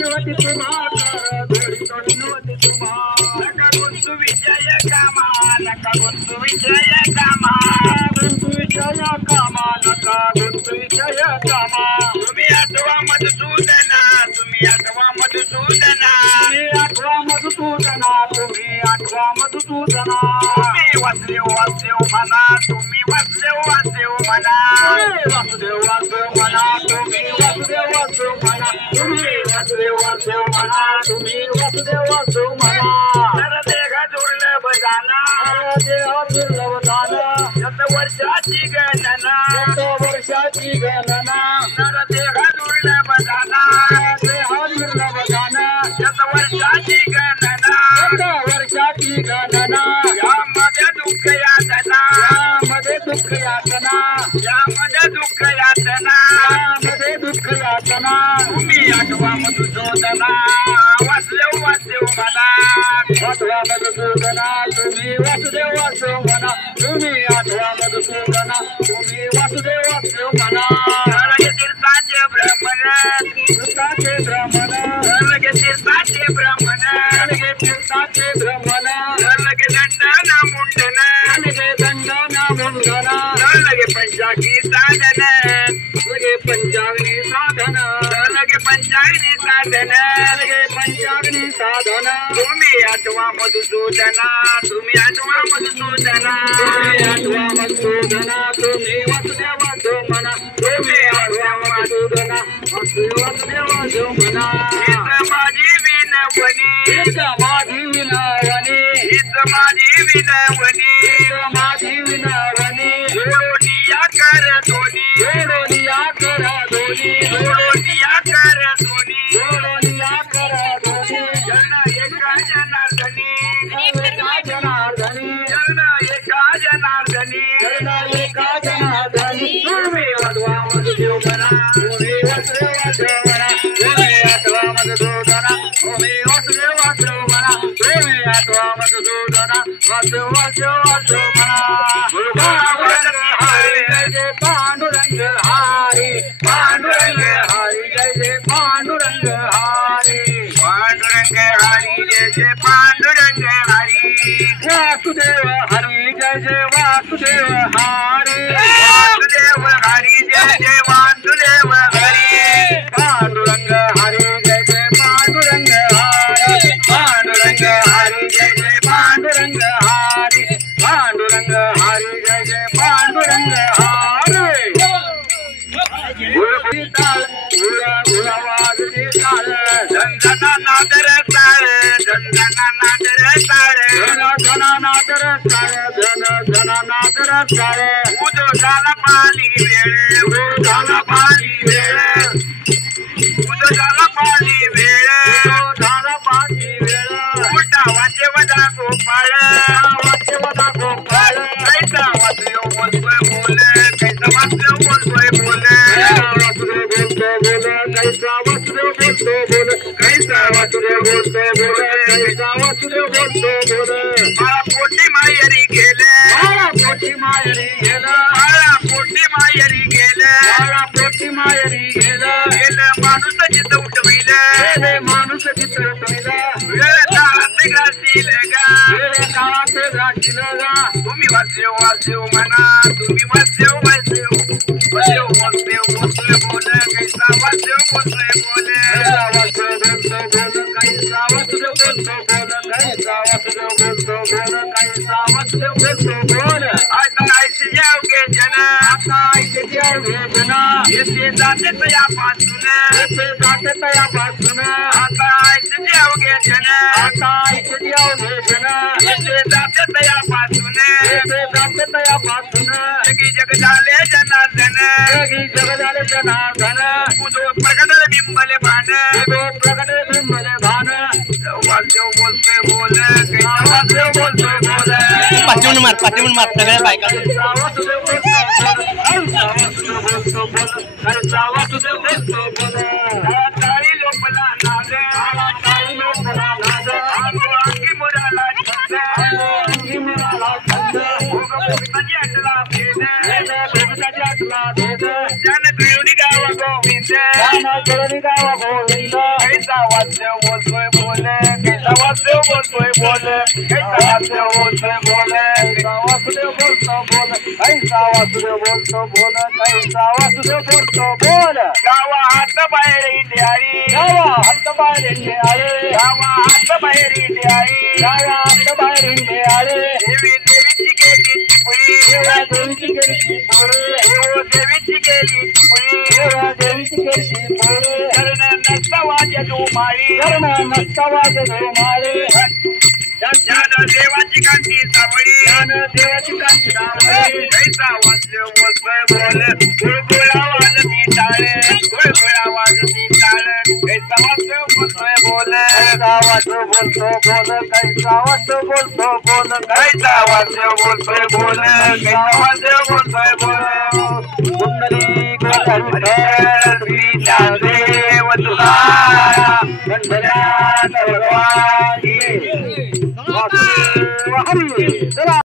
विनवती तुम्हा जोडितो विनवती तुम्हा नका गुंतू विजय कामा नका गुंतू विजय कामा गुंतू विजय कामा नका गुंतू विजय कामा तुम्ही आठवा मधुसूदना तुम्ही आठवा मधुसूदना तुम्ही आठवा मधुसूदना तुम्ही आठवा मधुसूदना तुम्ही वासदेव वासदेव म्हणा तुम्ही वासदेव वासदेव म्हणा वासुदेव वासदेव म्हणा तुम्ही वासुदेव वासदेव म्हणा तुम्ही वासुदेव वासदेव म्हणा तुम्ही वासुदेव वासदेव म्हणा नरदेह दुर्लभ दाना नरदेह दुर्लभ दाना शतवर्षाची गणना शतवर्षाची गणना नरदेह दुर्लभ दाना देह दुर्लभ दाना शतवर्षाची गणना शतवर्षाची गणना यामध्ये दुःख यातना यामध्ये दुःख यातना यामध्ये दुःख यातना यामध्ये दुःख यातना तुम्ही आठवा मधुसूदना वासदेव वासदेव म्हणा आठवा मधुसूदना तुम्ही वासुदेव वासदेव म्हणा तुम्ही आठवा मधुसूदना तुम्ही वासुदेव वासदेव म्हणा तीर्थाचे ब्राह्मण तीर्थाचे ब्राह्मण तीर्थाचे ब्राह्मण तीर्थाचे ब्राह्मण लगे दंडना मुंडन लगे दंडना मुंडन लगे पंचाग्नी साधन लगे पंचाग्नी साधन लगे पंचाग्नी साधन लगे पंचाग्नी साधन तुम्ही आठवा मधुसूदना तुम्ही आठवा मधुसूदना तुम्ही आठवा मधुसूदना तुम्ही वासुदेव वासदेव म्हणा तुम्ही आठवा मधुसूदना वासुदेव वासदेव म्हणा माझी विनवणी माझी विनवणी माझी विनवणी माझी विनवणी जोडिया कर दोनी जोडिया कर दोनी जोडिया कर दोनी जोडिया कर दोनी जन एका जनार्दनी एका जनार्दनी जन एका जनार्दनी जन एका जनार्दनी तुम्ही वासवा मधुदेव म्हणा तुम्ही वासदेव वासदेव म्हणा तुम्ही आठवा मधुसूदना तुम्ही वासदेव वासदेव म्हणा तुम्ही आठवा मधुसूदना वासदेव वासदेव वासदेव म्हणा पांडुरंग हरी पांडुरंग हरी जय जय पांडुरंग हरी पांडुरंग हरी जय जय पांडुरंग हरी वासुदेव हरी जय जय वासुदेव हरी वासुदेव हरी जय जय वासुदेव हरी पांडुरंग हरी जय जय पांडुरंग हरी पांडुरंग हरी जय जय पांडुरंग हरी पांडुरंग हरी जय जय पांडुरंग हरी गुरुताल गुरुवाद ताळ धनधना नादर ताळ धनधना नादर ताळ धनधना नादर ताळ धनधना नादर ताळ उदो झाला पाली वेळ उदो झाला पाली वेळ उदो झाला पाली वेळ झाला पाली वेळ उलटा वाचे वदा गोपाळ वाचे वदा गोपाळ कैसा वाचलो बोलतोय बोल कैसा वाचलो बोलतोय बोल कैसा वाचलो बोलतो बोल कैसा वाचलो बोलतो बोल कैसा वाचलो बोलतो बोल मला पोटी माहेरी गेले मला पोटी माहेरी गेलं मला पोटी माहेरी गेलं मला पोटी माहेरी गेलं गेलं माणूस जिथं उठविलं गेले माणूस जिथं उठविलं वेळ काळात घातील गा वेळ काळात घातील गा तुम्ही वाचदेव वाचदेव म्हणा तुम्ही वाचदेव वाचदेव वाचदेव वाचदेव बोलतोय बोल कैसा वाचदेव बोलतोय बोल कैसा वाचदेव बोलतो बोल कैसा वाचदेव बोलतो बोल कैसा वाचदेव बोलतो बोल कैसा वाचदेव बोलतो बोल आता ऐसे जाओगे जना आता ऐसे जाओगे जना येते जाते तयापासून येते जाते तयापासून आता ऐसे जाओगे जना आता ऐसे जाओगे जना येते जाते तयापासून येते जाते तयापासून जगी जग झाले जनार्दन जगी जग झाले जनार्दन उदो प्रगट बिंबले भान उदो प्रगट बिंबले भान वाचदेव बोलतोय बोल कैसा वाचदेव बोलतोय बोल पाठीमून मार सगळ्या बायका टाळी लोपला नाद टाळी लोपला नाद अंगी मुराला छंद अंगी मुराला छंद भोगभोगताची अटला भेद भोगभोगताची अटला भेद जन कळुनी गाव गोविंद जन कळुनी गाव गोविंद कैसा वासुदेव बोलतोय बोल कैसा वासुदेव बोलतोय बोल कैसा वासुदेव बोलतो बोल कैसा वासुदेव बोलतो बोल कैसा वासुदेव बोलतो बोल गावा हात बाहेर इंडियाळी गावा हात बाहेर इंडियाळी गावा हात बाहेर इंडियाळी गावा हात बाहेर इंडियाळी देवीची गेली चिपळी देवीची गेली चिपळी देवीची गेली चिपळी देवीची गेली चिपळी कर्ण नसता वाजे धुमाळी कर्ण नसता वाजे धुमाळी ज्ञान देवाची कांती सावळी ज्ञान देवाची कांती सावळी कैसा वासुदेव बोलतोय बोल गुळगुळ आवाज ती टाळे गुळगुळ आवाज ती टाळे कैसा वासुदेव बोलतोय बोल कैसा वासुदेव बोलतो बोल कैसा वासुदेव बोलतो बोल कैसा वासुदेव बोलतोय बोल कैसा वासुदेव बोलतोय बोल कुंडली देव तुला मंडळात भगवान वासुदेव हरी चला